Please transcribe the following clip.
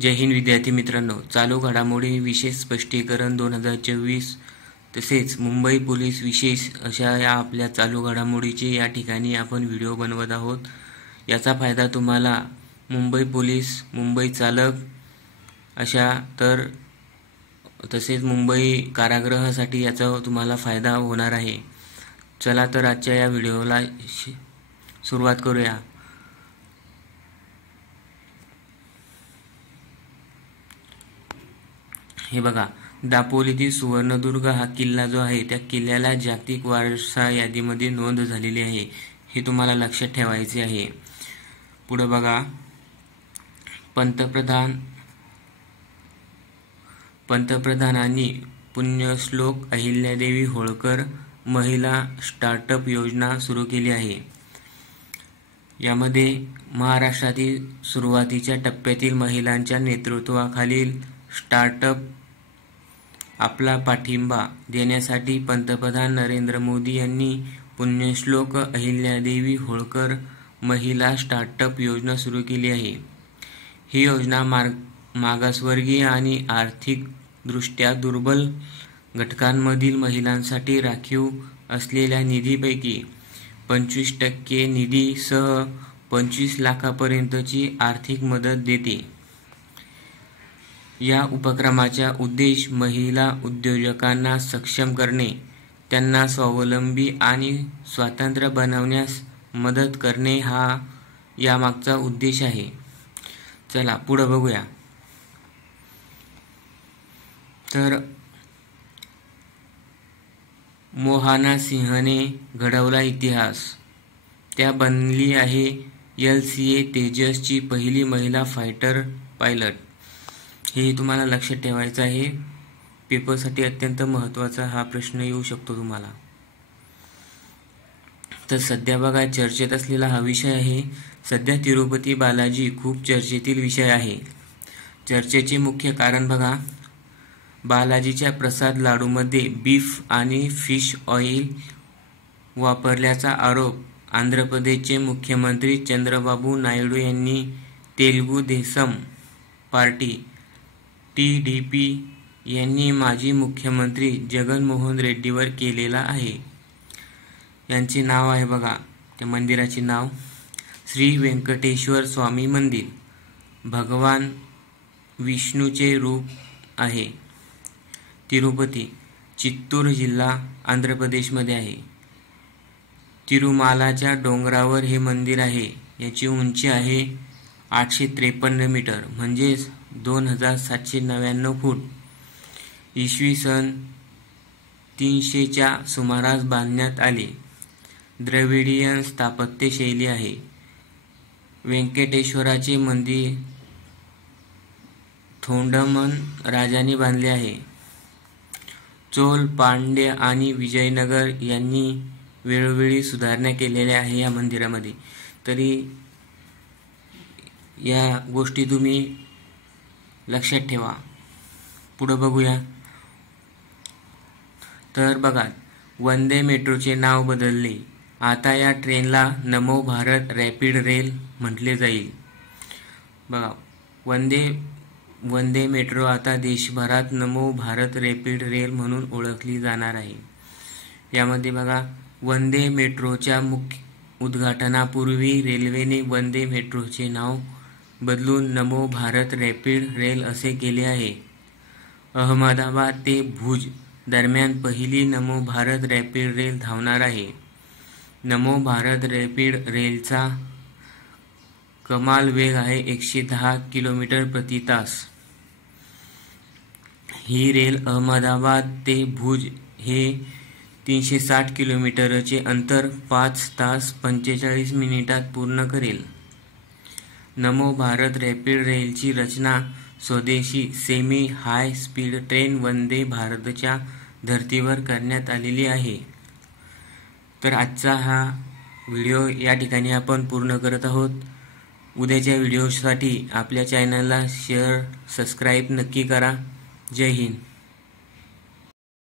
जय हिंद विद्यार्थी मित्रांनो, चालू घडामोडी विशेष स्पष्टीकरण 2024 तसेच मुंबई पोलीस विशेष अशा या आपल्या चालू घडामोडीचे या ठिकाणी आपण व्हिडिओ बनवत आहोत। याचा फायदा तुम्हाला मुंबई पोलीस, मुंबई चालक अशा तर तसेच मुंबई कारागृहासाठी याचा तुम्हाला फायदा होणार आहे। चला तर आजच्या या व्हिडिओला सुरुवात करूया। हे बघा, दापोलीतील सुवर्णदुर्ग हा किल्ला जो आहे त्या किल्ल्याला जागतिक वारसा यादीमध्ये नोंद झालेली आहे, हे तुम्हाला लक्षात ठेवायचे आहे। पुढे बघा, पंतप्रधानांनी पुण्यश्लोक अहिल्यादेवी होळकर महिला स्टार्टअप योजना सुरू केली आहे। यामध्ये महाराष्ट्रातील सुरुवातीच्या टप्प्यातील महिलांच्या नेतृत्वाखालील स्टार्टअप आपला पाठिंबा देण्यासाठी पंतप्रधान नरेंद्र मोदी यांनी पुण्यश्लोक अहिल्यादेवी होळकर महिला स्टार्टअप योजना सुरू केली आहे। ही योजना मागासवर्गीय आणि आर्थिकदृष्ट्या दुर्बल घटकांमधील महिलांसाठी राखीव असलेल्या निधीपैकी 25% निधीसह 25 लाखांपर्यंतची आर्थिक मदत देते। या उपक्रमाचा उद्देश महिला उद्योजकांना सक्षम करणे, त्यांना स्वावलंबी आणि स्वतंत्र बनवण्यास मदत करणे हा यामागचा उद्देश आहे। चला पुढे बघूया। तर मोहाना सिंहने घडवला इतिहास, त्या बनली आहे LCA तेजसची पहिली महिला फायटर पायलट। हे तुम्हाला लक्षात ठेवायचं आहे, पेपरसाठी अत्यंत महत्त्वाचा हा प्रश्न येऊ शकतो तुम्हाला। तर सध्या बघा, चर्चेत असलेला हा विषय आहे। सध्या तिरुपती बालाजी खूप चर्चेतील विषय आहे। चर्चेचे मुख्य कारण बघा, बालाजीच्या प्रसाद लाडूमध्ये बीफ आणि फिश ऑइल वापरल्याचा आरोप आंध्र प्रदेशचे मुख्यमंत्री चंद्रबाबू नायडू यांनी तेलुगू देसम पार्टी TDP यांनी माजी मुख्यमंत्री जगन मोहन रेड्डीवर केलेला आहे। यांचे नाव आहे बघा, त्या मंदिराचे नाव श्री व्यंकटेश्वर स्वामी मंदिर, भगवान विष्णूचे रूप आहे। तिरुपती चित्तूर जिल्हा आंध्र प्रदेशमध्ये आहे। तिरुमालाच्या डोंगरावर हे मंदिर आहे। याची उंची आहे 853 मीटर म्हणजेच 2799 फूट। इसवी सन 300च्या सुमारास बांधण्यात आले। द्रविडियन स्थापत्य शैली आहे। व्यंकटेश्वराचे मंदिर थोंडमन राजांनी बांधले आहे। चोल, पांड्य आणि विजयनगर यांनी वेळोवेळी सुधारणा केलेल्या आहे या मंदिरामध्ये। तरी या गोष्टी तुम्ही लक्षात ठेवा। पुढे बघूया। तर बघा, वंदे मेट्रोचे नाव बदलले, आता या ट्रेनला नमो भारत रॅपिड रेल म्हटले जाईल। बघा, वंदे मेट्रो आता देशभरात नमो भारत रॅपिड रेल म्हणून ओळखली जाणार आहे। यामध्ये बघा, वंदे मेट्रोच्या मुख्य उद्घाटनापूर्वी रेल्वेने वंदे मेट्रोचे नाव बदलून नमो भारत रॅपिड रेल असे केले आहे। अहमदाबाद ते भुज दरम्यान पहिली नमो भारत रॅपिड रेल धावणार आहे। नमो भारत रॅपिड रेलचा कमाल वेग आहे 110 किलोमीटर प्रति तास। ही रेल अहमदाबाद ते भुज हे 360 किलोमीटरचे अंतर 5 तास 45 मिनिटात पूर्ण करेल। नमो भारत रॅपिड रेलची रचना स्वदेशी semi high speed train Vande भारतच्या धर्तीवर करण्यात आलेली आहे। तर आजचा हा व्हिडिओ या ठिकाणी आपण पूर्ण करत आहोत। उद्याच्या व्हिडिओसाठी आपल्या चॅनलला शेअर, सबस्क्राईब नक्की करा। जय हिंद।